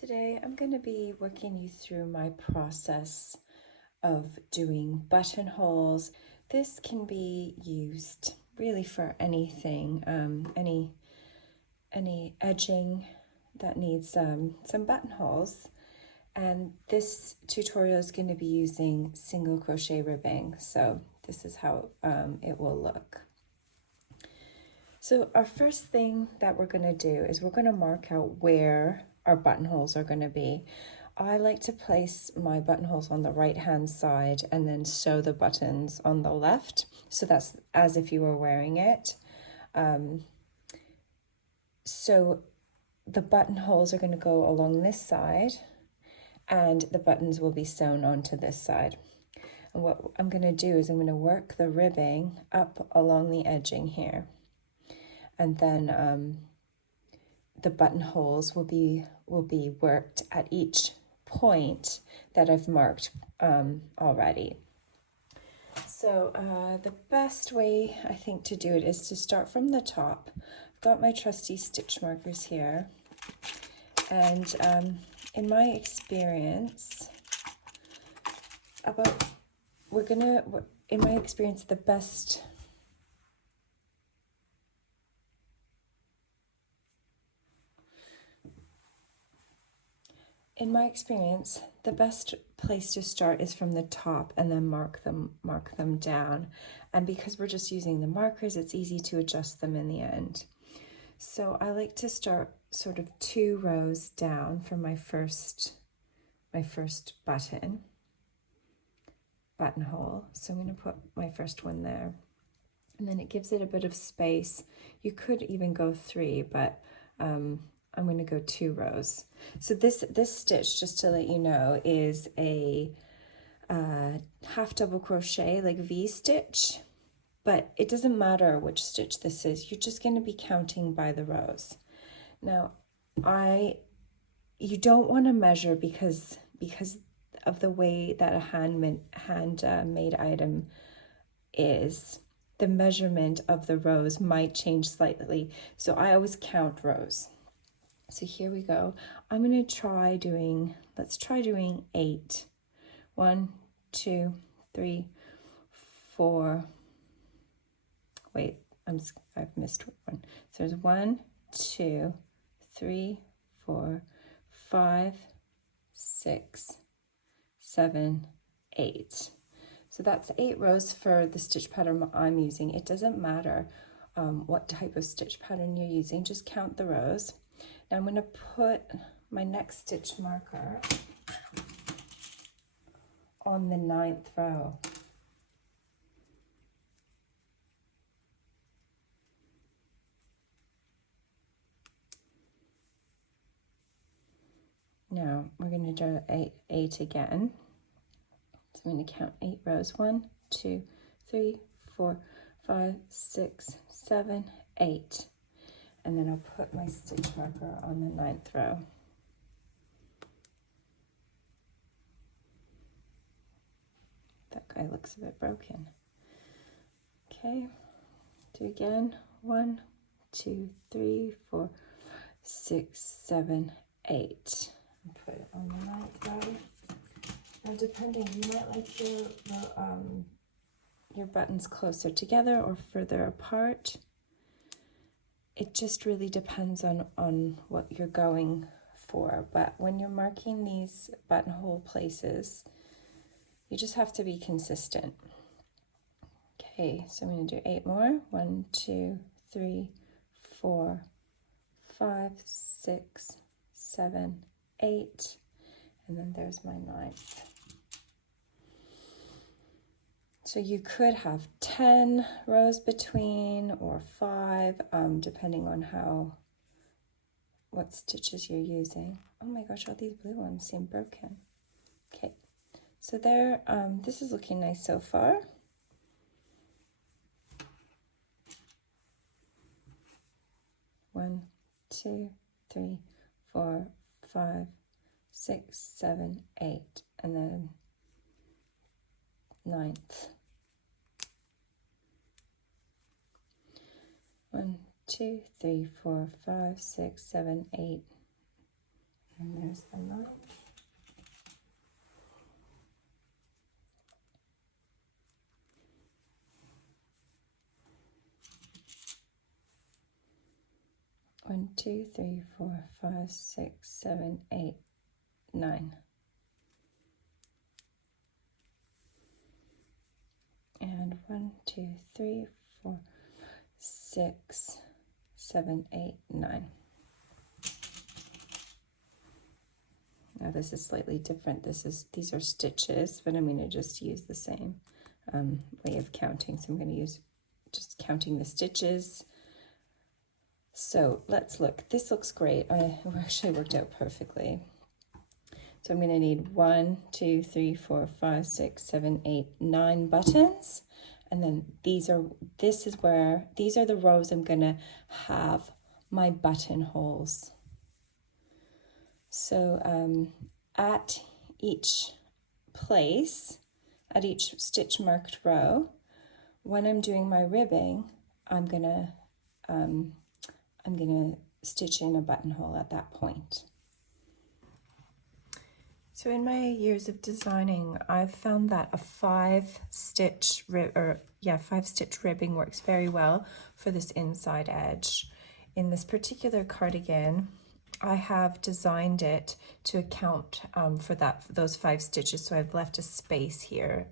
Today I'm going to be walking you through my process of doing buttonholes. This can be used really for anything, any edging that needs some buttonholes. And this tutorial is going to be using single crochet ribbing, so this is how it will look. So our first thing that we're going to do is we're going to mark out where our buttonholes are going to be. I like to place my buttonholes on the right hand side and then sew the buttons on the left, so that's as if you were wearing it. So the buttonholes are going to go along this side and the buttons will be sewn onto this side. And what I'm going to do is I'm going to work the ribbing up along the edging here, and then the buttonholes will be worked at each point that I've marked already. So the best way I think to do it is to start from the top. I've got my trusty stitch markers here, and in my experience, the best place to start is from the top and then mark them down. And because we're just using the markers, it's easy to adjust them in the end. So I like to start sort of 2 rows down from my first buttonhole. So I'm going to put my first one there, and then it gives it a bit of space. You could even go 3, but I'm going to go 2 rows. So this stitch, just to let you know, is a half double crochet, like V stitch, but it doesn't matter which stitch this is. You're just going to be counting by the rows. Now, you don't want to measure because of the way that a handmade item is. The measurement of the rows might change slightly, so I always count rows. So here we go. I'm going to let's try doing 8. 1, 2, 3, 4. Wait, I've missed one. So there's 1, 2, 3, 4, 5, 6, 7, 8. So that's 8 rows for the stitch pattern I'm using. It doesn't matter what type of stitch pattern you're using, just count the rows. Now I'm going to put my next stitch marker on the 9th row. Now we're going to do 8 again. So I'm going to count 8 rows. 1, 2, 3, 4, 5, 6, 7, 8. And then I'll put my stitch marker on the 9th row. That guy looks a bit broken. Okay, do again. 1, 2, 3, 4, 6, 7, 8. And put it on the 9th row. Now, depending, you might like your buttons closer together or further apart. It just really depends on what you're going for. But when you're marking these buttonhole places, you just have to be consistent. Okay, so I'm going to do 8 more. 1, 2, 3, 4, 5, 6, 7, 8. And then there's my 9th. So you could have 10 rows between or 5, depending on what stitches you're using. Oh my gosh, all these blue ones seem broken. Okay, so there, this is looking nice so far. One, 2, 3, 4, 5, 6, 7, 8, and then 9th. 1, 2, 3, 4, 5, 6, 7, 8, And there's the 9. One, 2, 3, 4, 5, 6, 7, 8, 9. And 1, 2, 3, 4, 6, 7, 8, 9. Now this is slightly different. These are stitches, but I'm going to just use the same way of counting. So I'm going to use just counting the stitches. So let's look. This looks great. It actually worked out perfectly. So I'm going to need 1, 2, 3, 4, 5, 6, 7, 8, 9 buttons. And then these are the rows I'm going to have my buttonholes. So at each place, at each stitch marked row, when I'm doing my ribbing, I'm gonna stitch in a buttonhole at that point. So in my years of designing, I've found that a 5-stitch ribbing works very well for this inside edge. In this particular cardigan, I have designed it to account for those 5 stitches, so I've left a space here.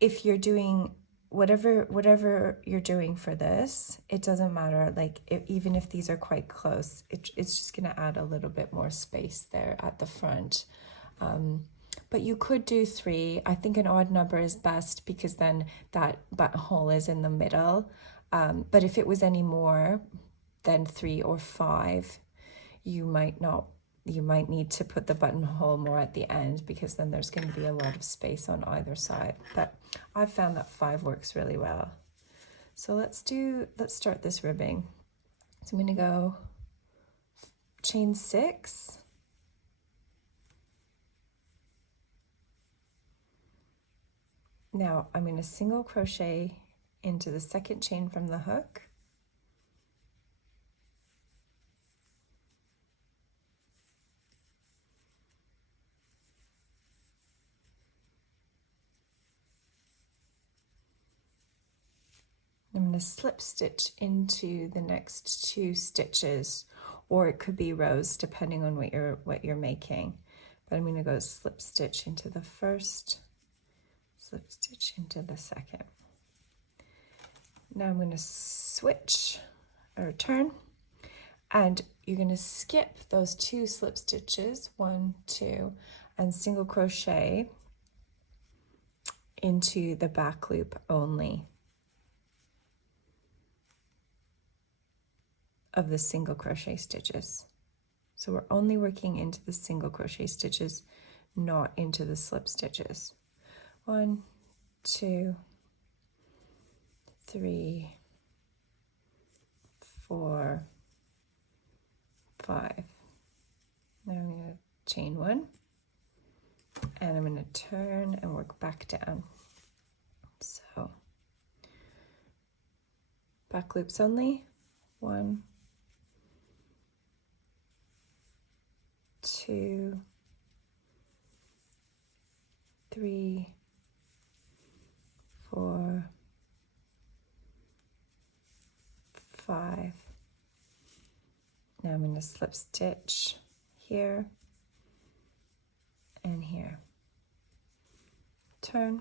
If you're doing whatever you're doing for this, it doesn't matter. Like even if these are quite close, it's just going to add a little bit more space there at the front. But you could do 3. I think an odd number is best because then that buttonhole is in the middle. But if it was any more than 3 or 5, you might need to put the buttonhole more at the end, because then there's going to be a lot of space on either side. But I've found that 5 works really well. So let's start this ribbing. So I'm going to go chain 6. Now I'm going to single crochet into the second chain from the hook. I'm going to slip stitch into the next 2 stitches, or it could be rows depending on what you're making. But I'm going to go slip stitch into the first, slip stitch into the second. Now I'm going to switch or turn, and you're going to skip those 2 slip stitches, 1, 2, and single crochet into the back loop only of the single crochet stitches. So we're only working into the single crochet stitches, not into the slip stitches. 1, 2, 3, 4, 5. Now I'm going to chain 1, and I'm going to turn and work back down. So back loops only. 1, 2, 3, 4, 5. Now I'm going to slip stitch here and here. Turn.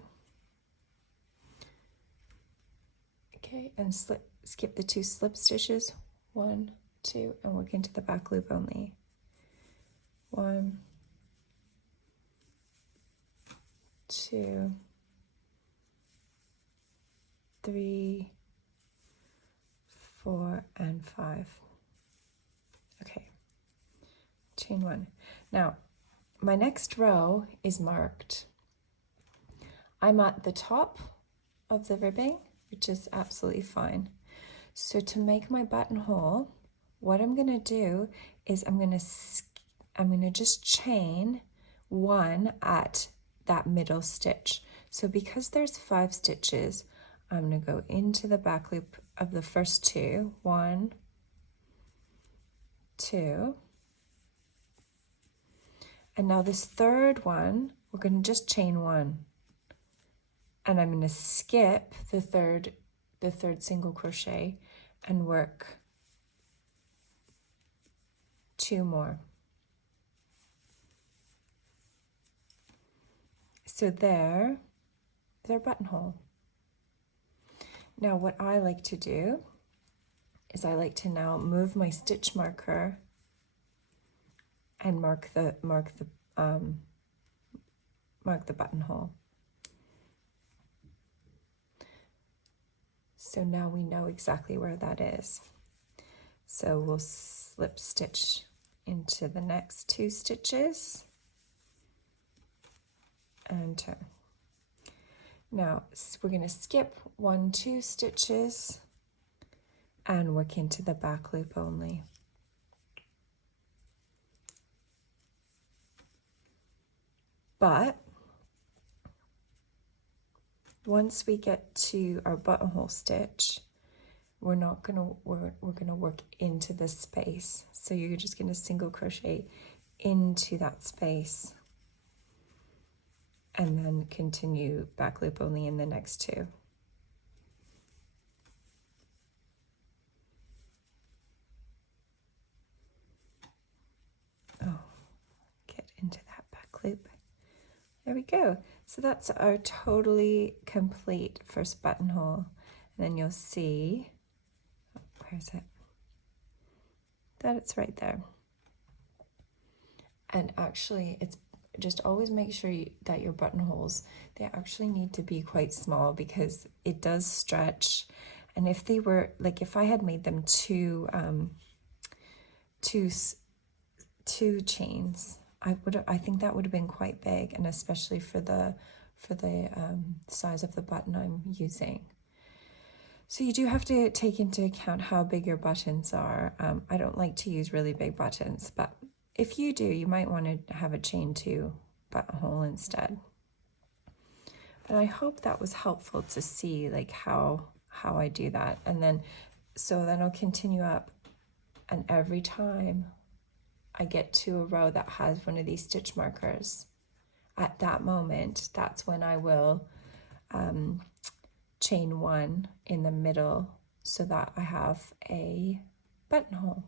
Okay, and skip the 2 slip stitches. 1, 2, and work into the back loop only. 1, 2, 3, 4, and 5. Okay, chain 1. Now, my next row is marked. I'm at the top of the ribbing, which is absolutely fine. So to make my buttonhole, what I'm going to do is I'm going to just chain 1 at that middle stitch. So because there's 5 stitches, I'm going to go into the back loop of the first 2. 1, 2, And now this third one, we're going to just chain one. And I'm going to skip the third single crochet and work 2 more. So there's our buttonhole. Now what I like to do is I like to now move my stitch marker and mark the buttonhole. So now we know exactly where that is. So we'll slip stitch into the next 2 stitches and turn. Now we're going to skip 1-2 stitches and work into the back loop only. But once we get to our buttonhole stitch, we're gonna work into this space. So you're just going to single crochet into that space and then continue back loop only in the next 2. Oh, get into that back loop. There we go. So that's our totally complete first buttonhole. And then you'll see, oh, where is it? That it's right there. And actually, it's just always make sure that your buttonholes, they actually need to be quite small because it does stretch. And if they were, like if I had made them two chains, I think that would have been quite big, and especially for the size of the button I'm using. So you do have to take into account how big your buttons are. I don't like to use really big buttons, but if you do, you might want to have a chain 2 buttonhole instead. But I hope that was helpful to see like how I do that. And then, so then I'll continue up, and every time I get to a row that has one of these stitch markers, at that moment, that's when I will chain 1 in the middle so that I have a buttonhole.